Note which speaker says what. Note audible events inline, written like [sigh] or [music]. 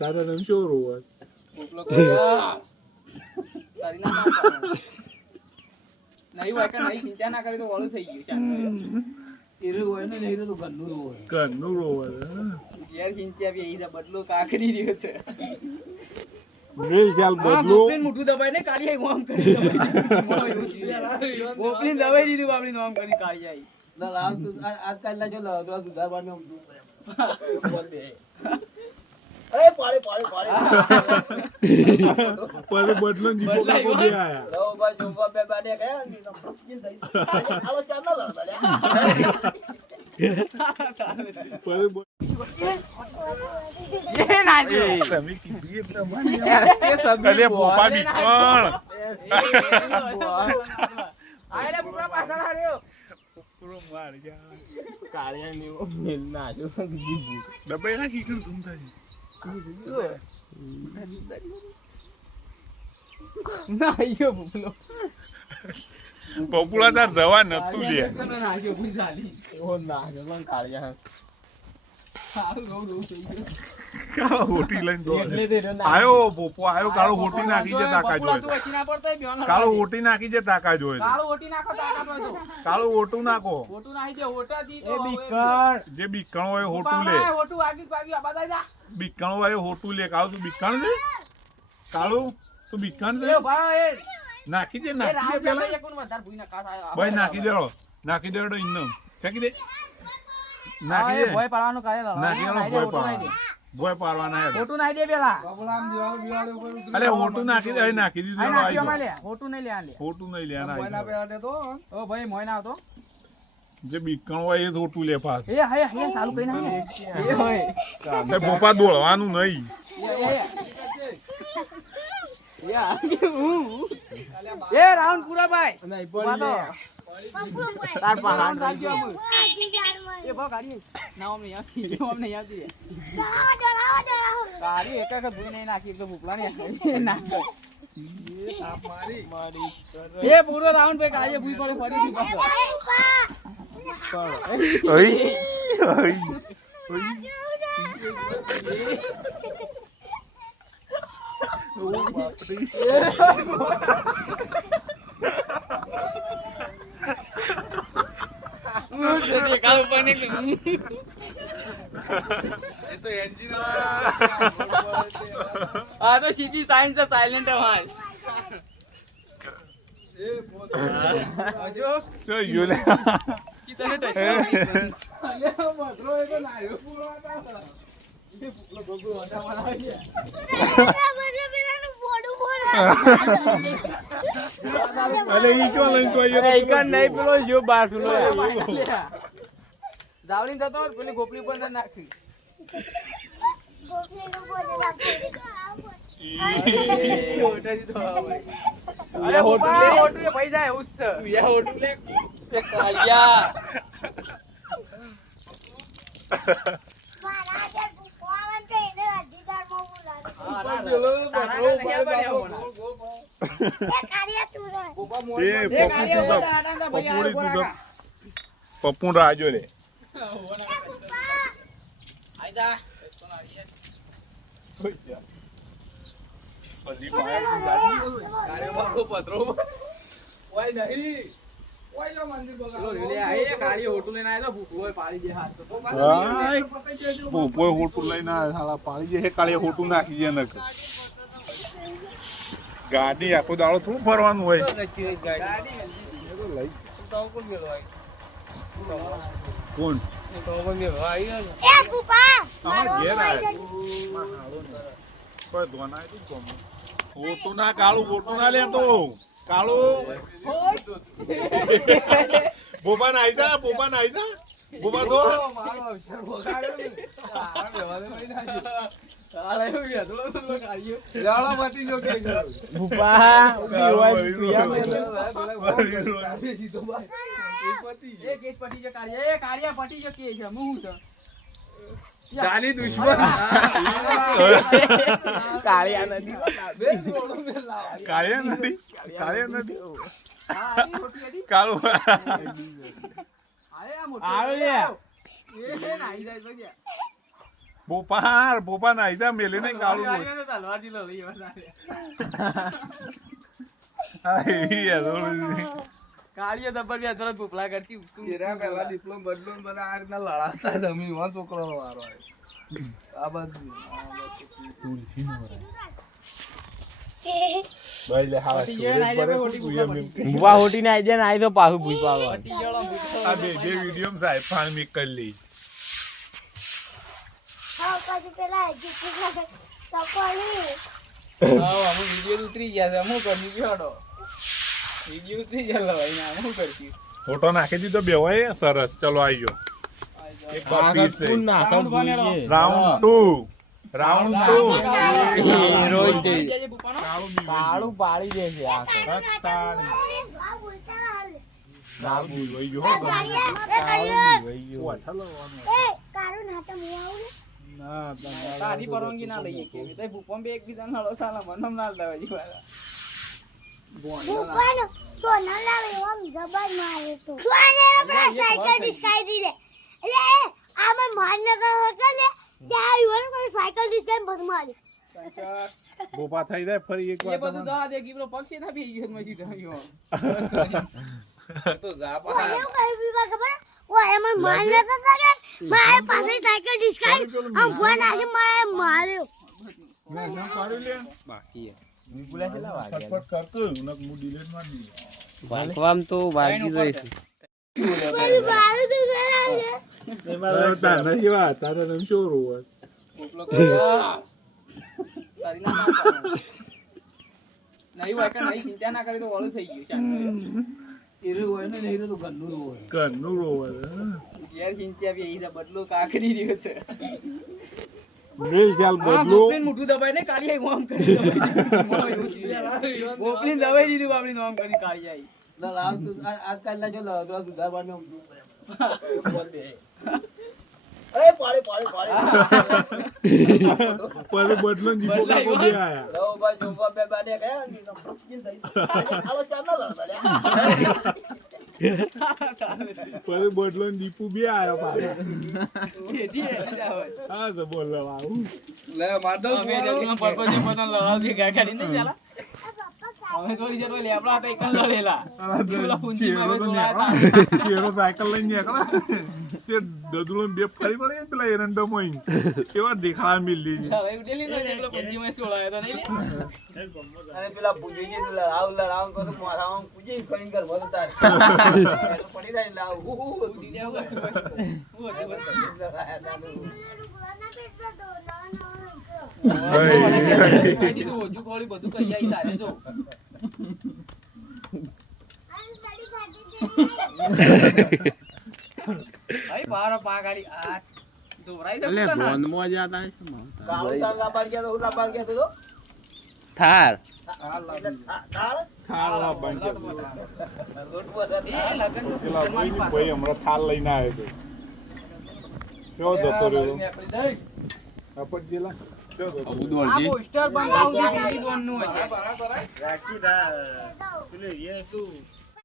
Speaker 1: તારા નામ
Speaker 2: પોપલો કર્યા. તારી ના કરે તો
Speaker 3: ને નહીં તો
Speaker 2: દબાઈ દીધું બાપડી મોમ કરી કાઢી આઈ.
Speaker 3: ના લાવ તું આ- આજકાલના જો લાવ તો દુધાર બારને આમ બોલ બે. અરે પાડે પાડે પાડે.
Speaker 1: પછી બદલો જીપો
Speaker 2: બદલાઈ
Speaker 1: કાપો બે આયા.
Speaker 3: લાવો બા જોવા બે બાને ગયા ને તો ફટકી થઈ. આજે ચાલ ના લડતા લ્યા.
Speaker 1: પછી બ-
Speaker 2: એ બુકલો.
Speaker 1: પોપુલા તાર દવા નતું લે
Speaker 3: નાજો કાળિયા.
Speaker 1: કાળો હોટી લઈને દોડે.
Speaker 3: એટલે તે રહ્યો ના.
Speaker 1: આયો પોપો આયો કાળો હોટી નાખી છે તાકા જોઈ
Speaker 2: વચ્ચે ના પડતો હોય,
Speaker 1: કાળો હોટી નાખી છે તાકા જોઈ
Speaker 2: કાળું ઓટી નાખો તાકાત હોય
Speaker 1: કાળો હોટું નાખો.
Speaker 2: ઓટું નાખી દે, ઓટાથી તો
Speaker 3: એ બીકણ.
Speaker 1: જે બીકણ હોય હોટું લે.
Speaker 2: એ ઓટું વાગ્યું તો વાગ્યું, આ બધા જા.
Speaker 1: બીકણ હોય હોટું લે. કાળું તું બીકણ છે કાળું તું બીકણ
Speaker 2: એ
Speaker 1: છે નાખી દે નાખી દે પેલા.
Speaker 2: ભૂઈ
Speaker 1: નાખી દેડો. નાખી દેડો રો ફેંકી દે. નાખી દે.
Speaker 2: ભોય પાડવાનું કરે
Speaker 1: નાખી દે ભોય
Speaker 2: નાખી
Speaker 1: પાડવાના
Speaker 2: દે.
Speaker 1: ભોય પાડવાના હે
Speaker 2: ઓટું નાખી દે પેલા.
Speaker 1: અલે હોટું નાખી દે નાખી દીધું
Speaker 2: આ
Speaker 1: નાખી
Speaker 2: અમારે. લે. ઓટું નહીં લે, આ લે.
Speaker 1: હોટું નહીં મોયના પેલા દે તો
Speaker 2: ઓ ભાઈ મોયના આવતો.
Speaker 1: જે બીકણ હોય એ જ લે પાસ
Speaker 2: એ હે હે ચાલુ કરી નાખ. એ હોય.
Speaker 1: એ ભોપા દોડવાનું નહીં
Speaker 2: એ, રાઉન્ડ પૂરા ભાઈ
Speaker 3: અને અહીં
Speaker 2: ઊભા
Speaker 3: પડી
Speaker 2: તો.
Speaker 3: લે.
Speaker 2: તાર પાસે હાથ રાખજો અમે. એ ભાવ ગાડી ના ઓમ નહીં આવતી. એ ઓમ નહીં આવતી. ગાડી એક એક ભૂઈ નહીં નાખી એક તો ભૂખલા નહીં એ નાખ.
Speaker 3: મારી
Speaker 2: એ પૂરો રાઉન્ડ પે કાજે ભૂઈ પડે ફરીથી પાછો દેખાવ ઉપર નહીં [laughs] આ તો સીધી સાયન્સ સાયલેન્ટ વાંચ તને
Speaker 1: અલે ઈ ચો લઈને તો
Speaker 3: અરે
Speaker 1: આયો
Speaker 3: ઈકણ પેલો જો બાર પેલો
Speaker 2: થતો હોય, પેલી ગોપલી પર નાખી. અરે
Speaker 3: હોટું
Speaker 2: હોટું
Speaker 3: લે.
Speaker 2: લે હોટું લે પૈસા એવું જ છે
Speaker 3: યા હોટું લે એ કાળિયા
Speaker 2: હા, ના, ના. તારા ના નહીં પડ્યા હોના.
Speaker 1: એ
Speaker 2: એ
Speaker 1: પપ્પુ
Speaker 2: કાર્ય
Speaker 1: તું
Speaker 2: હોતા
Speaker 1: તો
Speaker 2: હાટા ના ભરી
Speaker 1: પપ્પુડી
Speaker 2: આવો
Speaker 1: તું તો
Speaker 2: રાખા.
Speaker 1: પપ્પુ રાજો લે
Speaker 2: આઈ જા. કાર્ય બાપુ પથરો. ઓય નહીં. પેલો રેલે આ રાજો કાર્ય હોટું લઈને પાડી
Speaker 1: જે કાળે હોટું નાખી જે નક ગાડી આખો દાડો થોડું ફરવાનું હોય. કોણ. હોટું ના કાળું ઓટું ના લેતો. કાળું. બોબા ના આયતા બોબા ના આયતા બોબા દો
Speaker 2: મારો અવસર બગાડ્યો બેવા દે ભાઈ નાખ્યો.
Speaker 3: જાની દુશ્મન કાળિયા નથી
Speaker 2: મેં.
Speaker 1: કાળિયા નથી કાળિયા નથી. કાળું બોપાર બોપા ના જા મેલે નહીં કાળું બોલ.
Speaker 2: દબરિયા તરત ભૂપલા કરતી
Speaker 4: એરા
Speaker 2: બોલાય.
Speaker 4: ડિપ્લોમ બદલોમ બધા આ રીતના લડાતા જમીનમાં છોકરો વારો આ બધું.
Speaker 1: ભાઈ લે [laughs]
Speaker 5: હોટી ના આઈ જાય ને આઈ તો પાછું ભૂઈ
Speaker 1: આ બે બે વીડિયો સાહેબ ફાન મી કરી ફોટો નાખી દીધો બે હોય સરસ. ચલો આવી ગયો.
Speaker 2: Round
Speaker 1: two round.
Speaker 5: કાળું પાડી દે છે આ.
Speaker 6: આ
Speaker 2: તારી પરવાનગી ના લઈએ કે ભૂપમ બે એકબીજા નળો સાલા મનમ ના લેવા
Speaker 6: સોના લાવે ઓમ જબર મારે તો. સોના સાયકલ ડિસ્કાઈ લે. એટલે આમાં માર ન લે. સાયકલ ડિસ્કાઈ બધ મારી.
Speaker 1: બોપા થઈ જાય ફરી એક વાર
Speaker 2: બધું
Speaker 1: દવા
Speaker 2: દે આ પક્ષી ના બી ગયો મજી થયો
Speaker 4: તો જા
Speaker 6: પા એવું કઈ બીવા ખબર? ઓ એમાં માર ન કરે મારે પાસે સાયકલ ડિસ્કાઈ આમ ફોન આશે મારે માર્યો.
Speaker 1: ના ના કાઢી લે.
Speaker 4: બાકી
Speaker 5: વિપુલા કેટલા વાગ્યા?
Speaker 1: ફટફટ કરતો નક હું delete મારી દઈએ.
Speaker 5: વાંચવામાં તો વાગી જાય છે.
Speaker 2: ચિંતા ના કરી બદલો કાકરી રહ્યો છે. ગોપીને દબાઈ ને કાળી આઈ કરી દબાઈ. દીધું બાપડી મોમ કરી કાળી આઈ.
Speaker 3: ના લાવ તું આ- આજકાલના જો પાડે
Speaker 1: પછી બદલો દીપો કાકો બે
Speaker 3: લડવા
Speaker 1: પછી બોલો આવું.
Speaker 4: લે માર દઉં
Speaker 2: અમે અમે થોડી જતો લેબડા હતા એકલા લડેલા. પેલા પૂંજીમાં હવે જોડાયા હતા. [laughs]
Speaker 1: કેરો સાયકલ લઈને નીકળ્યા. તે દદુલો બે ફરી પડે પેલા એરંડામાં ઈ. કેવા દેખાવા મિલી
Speaker 2: હવે ઉડેલી નહોતી, એકલો પૂંજીમાં સોળાયો હતો, નહીં
Speaker 3: અને પેલા પૂજી લડાવ લડાવ તો મારા પૂજી કઈ કર મત તાર પડી જાય લાવ હુ હુ.
Speaker 2: પૂંજી જેવું હું હતું, હતું.
Speaker 3: લડાયા તા
Speaker 5: થાર
Speaker 3: એટલે થા- થાળ?
Speaker 1: થાળ બાંધી
Speaker 2: લોટ
Speaker 1: દીધો.
Speaker 2: બધા.
Speaker 3: લોટ પર
Speaker 2: એ લગનનું
Speaker 1: પેલા
Speaker 2: જમવાની
Speaker 1: ભાઈ
Speaker 2: પાછળ.
Speaker 1: ભાઈ હમણાં થાળ લઈને આવ્યો હતો જતો રહ્યો
Speaker 2: નીકળી જાય.
Speaker 1: કાપડ